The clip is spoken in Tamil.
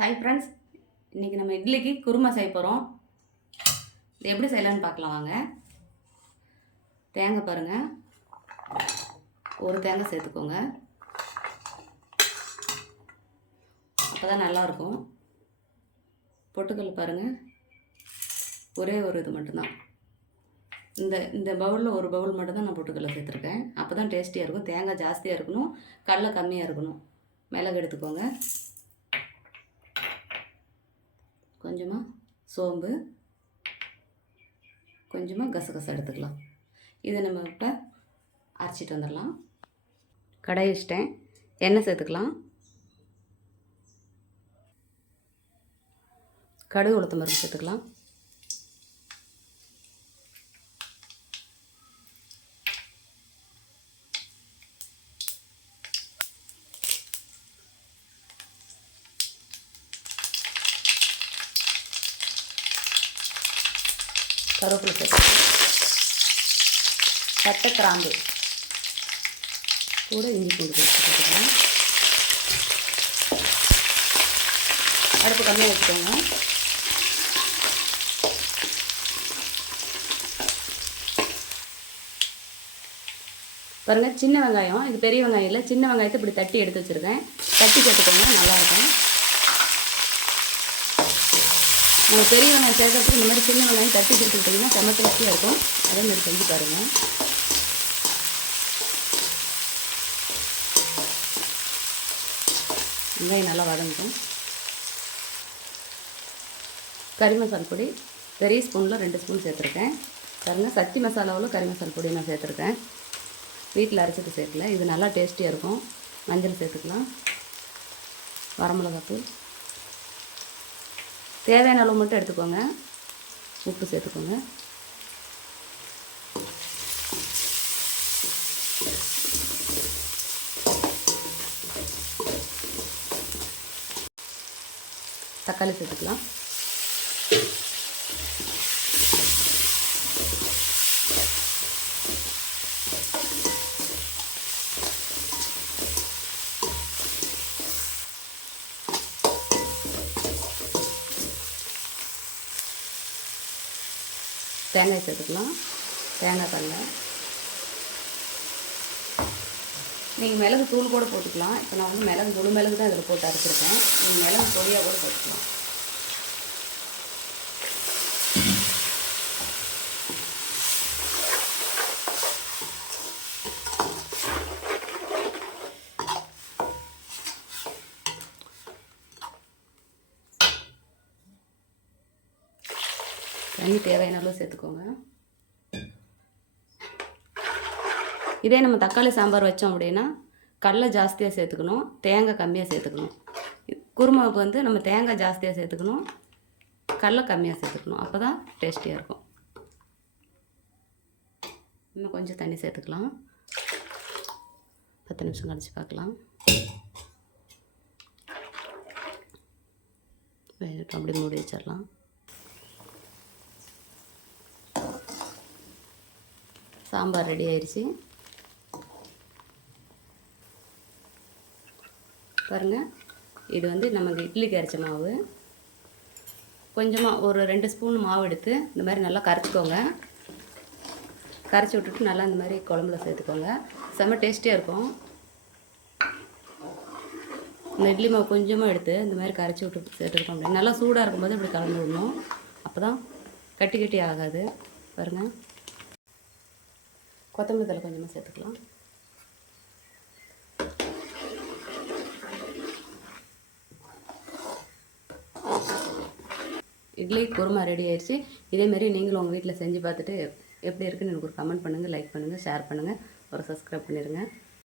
ஹாய் ஃப்ரெண்ட்ஸ் இன்றைக்கி நம்ம இட்லிக்கு குருமா செய்ய போகிறோம் இது எப்படி செய்யலாம்னு பார்க்கலாம் வாங்க. தேங்காய் பாருங்கள் ஒரு தேங்காய் சேர்த்துக்கோங்க. அப்போ தான் நல்லாயிருக்கும் பொட்டுக்கல் பாருங்கள் ஒரே ஒரு இது மட்டும்தான். இந்த இந்த பவுலில் ஒரு பவுல் மட்டும்தான் நான் பொட்டுக்கல்லை சேர்த்துருக்கேன். அப்போ தான் டேஸ்டியாக இருக்கும். தேங்காய் ஜாஸ்தியாக இருக்கணும். கடலை கம்மியாக இருக்கணும். மிளகு எடுத்துக்கோங்க. கொஞ்சமாக சோம்பு கொஞ்சமாக கசகசா எடுத்துக்கலாம். இதை நம்ம இப்போ அரைச்சிட்டு வந்துடலாம். கடாய் வச்சிட்டேன். எண்ணெய் சேர்த்துக்கலாம். கடுகு உளுத்தம் பருப்பு சேர்த்துக்கலாம். கருவேப்பிலை சேர்த்து பட்டை கிராம்பு கூட இஞ்சி பூண்டு பேஸ்ட் சேர்த்துக்கலாம் அடுப்பு கம்மியாக வச்சுக்கோங்க. பாருங்கள் சின்ன வெங்காயம். இது பெரிய வெங்காயம் இல்லை சின்ன வெங்காயத்தை இப்படி தட்டி எடுத்து வச்சுருக்கேன். தட்டி போட்டுக்கோங்க நல்லாயிருக்கும் நம்ம பெரிய வெங்காயம் சேர்க்கறதுக்கு இந்த மாதிரி சின்ன வெங்காயம் தட்டி கொடுத்துக்கிட்டிங்கன்னா செம்ம திருப்தியாக இருக்கும். அதே மாதிரி செஞ்சு பாருங்கள் வெங்காயம் நல்லா வதங்கும் கறி மசால் பொடி பெரிய ஸ்பூனில் ரெண்டு ஸ்பூன் சேர்த்துருக்கேன். பாருங்கள் சக்தி மசாலாவில் கறி மசால் பொடி நான் சேர்த்துருக்கேன். வீட்டில் அரைச்சிட்டு சேர்க்கல. இது நல்லா டேஸ்டியாக இருக்கும். மஞ்சள் சேர்த்துக்கலாம். வரமிளகாத்தூள். தேவையான அளவு மட்டும் எடுத்துக்கோங்க. உப்பு சேர்த்துக்கோங்க. தக்காளி சேர்த்துக்கலாம். தேங்காய் சேர்த்துக்கலாம் தேங்காய் கல்ல நீங்கள் மிளகு தூள் கூட போட்டுக்கலாம். இப்போ நான் வந்து மிளகு முழு மிளகு தான் இதில் போட்டு அரைச்சிருக்கேன். நீங்கள் மிளகு பொடியாக கூட போட்டுக்கலாம். தண்ணி தேவையான அளவு சேர்த்துக்கோங்க. இதே நம்ம தக்காளி சாம்பார் வச்சோம் அப்படின்னா கடலை ஜாஸ்தியாக சேர்த்துக்கணும் தேங்காய் கம்மியாக சேர்த்துக்கணும். குருமாவுக்கு வந்து நம்ம தேங்காய் ஜாஸ்தியாக சேர்த்துக்கணும் கடலை கம்மியாக சேர்த்துக்கணும். அப்போ தான் டேஸ்டியாக இருக்கும். இன்னும் கொஞ்சம் தண்ணி சேர்த்துக்கலாம். பத்து நிமிஷம் கழிச்சு பார்க்கலாம். அப்படி மூடி வச்சிடலாம். சாம்பார் ரெடி ஆயிடுச்சு. பாருங்கள் இது வந்து நமக்கு இட்லிக்கு அரைச்ச மாவு. கொஞ்சமாக ஒரு ரெண்டு ஸ்பூன் மாவு எடுத்து இந்த மாதிரி நல்லா கரைச்சிக்கோங்க. கரைச்சி விட்டுட்டு நல்லா இந்த மாதிரி குழம்புல சேர்த்துக்கோங்க. செம்ம டேஸ்டியாக இருக்கும். இந்த இட்லி மாவு கொஞ்சமாக எடுத்து இந்த மாதிரி கரைச்சி விட்டு சேர்த்துருக்கோம் அப்படின்னு நல்லா சூடாக இருக்கும்போது இப்படி கலந்து விடணும். அப்போ தான் கட்டி கட்டி ஆகாது. பாருங்கள் கொத்தமல்லி தலை கொஞ்சமாக சேர்த்துக்கலாம். இட்லி குருமா ரெடி ஆயிடுச்சு. இதேமாரி நீங்களும் உங்கள் வீட்டில் செஞ்சு பார்த்துட்டு எப்படி இருக்குன்னு எனக்கு ஒரு கமெண்ட் பண்ணுங்கள் லைக் பண்ணுங்கள் ஷேர் பண்ணுங்கள் ஒரு சப்ஸ்கிரைப் பண்ணிடுங்க